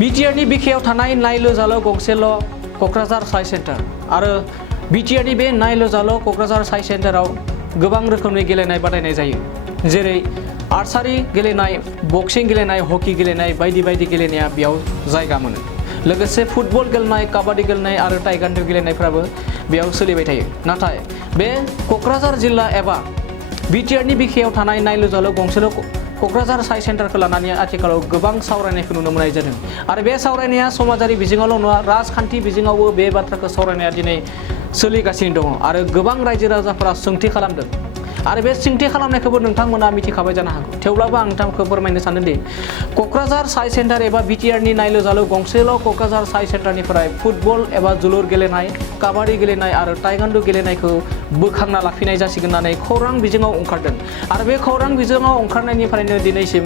बिटिआरनि बिखायाव थानाय नायल' जाल' गंसेल' क'क्राझार साइ सेन्टार आरो बिटिआरनि बे नायल' जाल' क'क्राझार साइ सेन्टाराव गोबां रोखोमनि गेलेनाय बादायनाय जायो जेरै आर्सारि गेलेनाय बक्सिं गेलेनाय हकि गेलेनाय बायदि बायदि गेलेनाया बेयाव जायगा मोनो लोगोसे फुटबल गेलेनाय काबादि गेलेनाय आरो टाइगान्डु गेलेनायफ्राबो बेयाव सोलिबाय थायो नाथाय बे क'क्राझार जिल्ला एबा बिटिआरनि बिखायाव थानाय नायल' जाल' गंसेल' क'क्राझार साइ सेन्टारखौ लानानै आथिखालाव गोबां सावरायनायखौ नुनो मोननाय जादों आरो बे सावरायनाया समाजारि बिजोङावल' नङा राजखान्थि बिजोङावबो बे बाथ्राखौ सावरायनाया दिनै सोलिगासिनो दङ आरो गोबां रायजो राजाफोरा सोंथि खालामदों आरो बे सोंथि खालामनायखौबो नोंथांमोना मिथिखाबाय जानो हागौ थेवब्लाबो आं नोंथांखौ फोरमायनो सानदोंदि क'क्राझार साइ सेन्टार एबा बिटिआरनि नायल' जाल' गंसेल' क'क्राझार साइ सेन्टारनिफ्राय फुटबल एबा जोलुर गेलेनाय काबादि गेलेनाय आरो टाइगान्डु गेलेनायखौ बोखांना लाफिननाय जासिगोन होननानै खौरां बिजोङाव ओंखारदों आरो बे खौरां बिजोङाव ओंखारनायनिफ्रायनो दिनैसिम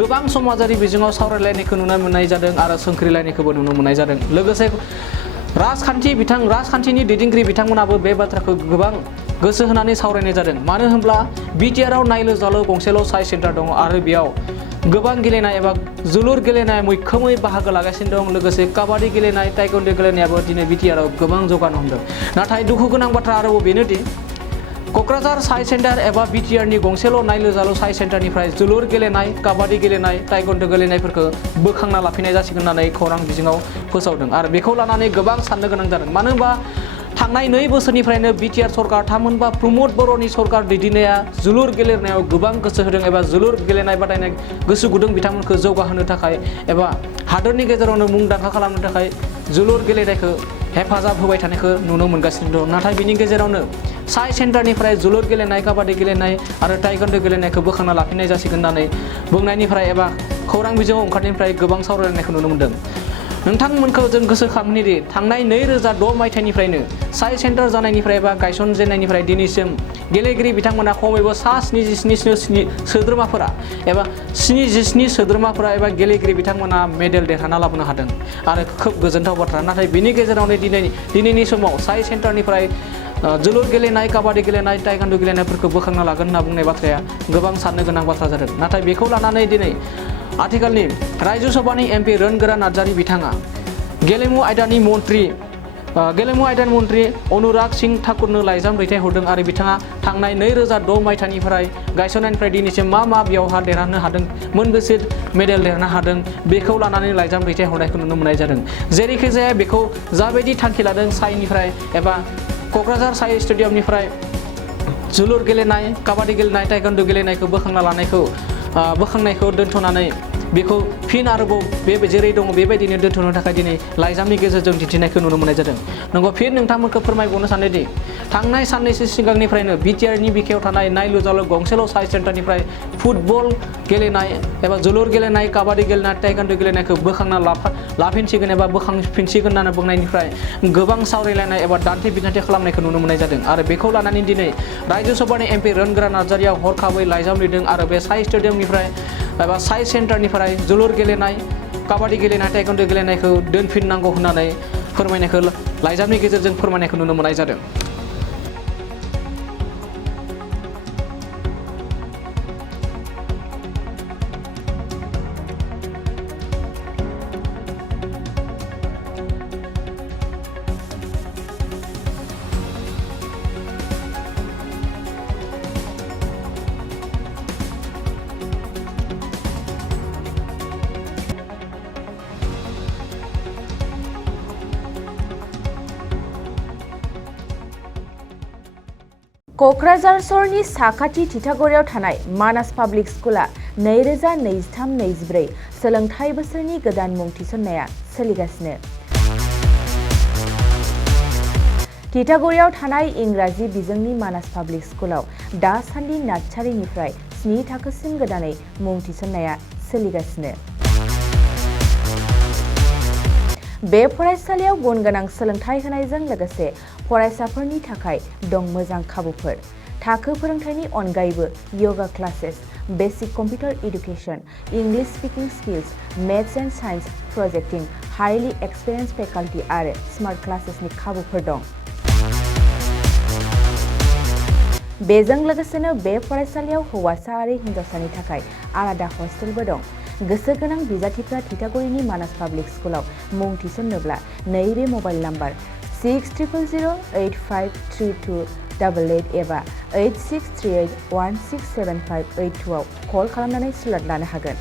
गोबां समाजारि बिजोङाव सावरायलायनायखौ नुनो मोननाय जादों आरो सोंख्रिलायनायखौबो नुनो मोननाय जादों लोगोसे राजखान्थिनि दैदेनगिरि बिथांमोनाबो बे बाथ्राखौ गोबां गोसो होनानै सावरायनाय जादों मानो होनब्ला बिटिआरआव नायल' जाल' गंसेल' साइ सेन्टार दङ आरो बेयाव गोबां गेलेनाय एबा जोलुर गेलेनाय मैखोमै बाहागो लागासिनो दं लोगोसे काबादि गेलेनाय टाइगान्डु गेलेनायाबो दिनै बिटिआरआव गोबां जौगानो हमदों नाथाय दुखु गोनां बाथ्रा आरोबाव बेनोदि क'क्राझार साइ सेन्टार एबा बिटिआरनि गंसेल' नायल' जाल' साइ सेन्टारनिफ्राय जोलुर गेलेनाय काबादि गेलेनाय टाइगान्डु गेलेनायफोरखौ बोखांना लाफिननाय जासिगोन होननानै खौरां बिजोङाव फोसावदों आरो बेखौ लानानै गोबां साननो गोनां जादों मानो होनबा थांनाय 2 बोसोरनिफ्रायनो बिटिआर सरकार थामहिनबा प्रमद बर'नि सरकार दैदेननाया जोलुर गेलेनायाव गोबां गोसो होदों एबा जोलुर गेलेनाय बादायनाय गोसो गुदुं बिथांमोनखौ जौगाहोनो थाखाय एबा हादोरनि गेजेरावनो मुंदांखा खालामनो थाखाय जोलुर गेलेनायखौ हेफाजाब होबाय थानायखौ नुनो मोनगासिनो दं नाथाय बिनि गेजेरावनो साइ सेन्टारनिफ्राय जोलुर गेलेनाय काबादि गेलेनाय आरो टाइगान्डु गेलेनायखौ बोखांना लाफिननाय जासिगोन होननानै बुंनायनिफ्राय एबा खौरां बिजोङाव ओंखारनायनिफ्राय गोबां सावरायनायखौ नुनो मोनदों नोंथांमोनखौ जों गोसोखांनिदि थांनाय 2006 मायथाइनिफ्रायनो साइ सेन्टार जानायनिफ्राय एबा गायसनजेननायनिफ्राय दिनैसिम गेलेगिरि बिथांमोना खमैबो 77 सोद्रोमाफोरा एबा 77 सोद्रोमाफोरा एबा गेलेगिरि बिथांमोना मेडेल देरहाना लाबोनो हादों आरो खोब गोजोनथाव बाथ्रा नाथाय बिनि गेजेरावनो दिनैनि समाव साइ सेन्टारनिफ्राय जोलुर गेलेनाय काबादि गेलेनाय टाइगान्डु गेलेनायफोरखौ बोखांना लागोन होनना बुंनाय बाथ्राया गोबां साननो गोनां बाथ्रा जादों नाथाय बेखौ लानानै दिनै आथिखालनि रायजो सभानि एमपि रोनगोरा नार्जारि बिथाङा गेलेमु आयदानि मन्त्रि अनुराग सिंह ठाकुरनो लाइजाम दैथायहरदों आरो बिथाङा थांनाय 2006 मायथाइनिफ्राय गायसननायनिफ्राय दिनैसिम मा बेयावहा देरहानो हादों मोनबेसे मेडेल देरहानो हादों बेखौ लानानै लाइजाम दैथायहरनायखौ नुनो मोननाय जादों जेरैखि जाया बेखौ जाबायदि थांखि लादों साइनिफ्राय एबा क'क्राझार साइ स्टेडियामनिफ्राय जोलुर गेलेनाय काबादि गेलेनाय टाइगान्डु गेलेनायखौ बोखांनायखौ दोनथ'नानै बेखौ फिन आरोबाव जेरै दङ बेबायदिनो दोनथ'नो थाखाय दिनै लाइजामनि गेजेरजों दिन्थिनायखौ नुनो मोननाय जादों नंगौ फिन नोंथांमोनखौ फोरमायबावनो सानोदि थांनाय साननैसो सिगांनिफ्रायनो बिटिआरनि बिखायाव थानाय नायल' जाल' गंसेल' साइ सेन्टारनिफ्राय फुटबल गेलेनाय एबा जोलुर गेलेनाय काबादि गेलेनाय टाइगान्डु गेलेनायखौ बोखांना लाफिनसिगोन एबा बोखांफिनसिगोन होननानै बुंनायनिफ्राय गोबां सावरायलायनाय एबा दान्थे बिदान्थे खालामनायखौ नुनो मोननाय जादों आरो बेखौ लानानै दिनै रायजो सभानि एमपि रोनगोरा नार्जारिया हरखाबै लाइजाम लिरदों आरो बे साइ स्टेडियामनिफ्राय एबा साइ सेन्टारनिफ्राय जोलुर गेलेनाय काबादि गेलेनाय टाइगान्डु गेलेनायखौ दोनफिननांगौ होननानै फोरमायनायखौ लाइजामनि गेजेरजों फोरमायनायखौ नुनो मोननाय जादों क'क्राझार सहरनि साखाथि तितागुरियाव थानाय मानास पाब्लिक स्कुला 2023-24 सोलोंथाइ बोसोरनि गोदान मुं थिसननाया सोलिगासिनो। तितागुरियाव थानाय इंराजि बिजोंनि मानास पाब्लिक स्कुलाव दासान्दि नार्सारिनिफ्राय 7 थाखोसिम गोदानै मुं थिसननाया सोलिगासिनो। बे फरायसालियाव गुन गोनां सोलोंथाइ होनायजों लोगोसे फरायसाफोरनि थाखाय दं मोजां खाबुफोर। थाखो फोरोंथायनि अनगायैबो yoga classes, basic computer education, English speaking skills, maths and science प्रोजेक्टिं, हाईली एक्सपीरियंस फैकल्टी आरो स्मार्ट क्लासेसनि खाबुफोर दं। बेजों लोगोसेनो बे फरायसालियाव हौवासा आरो हिन्जावसानि थाखाय आलादा हस्टेलबो दं। गोसो गोनां बिजाथिफ्रा थिथागुरिनि मानास पाब्लिक स्कुलाव मुं थिसन्नोब्ला नैबे मबाइल नाम्बार 6000853288 एबा 8638167582 आव कल खालामनानै स्लट लानो हागोन।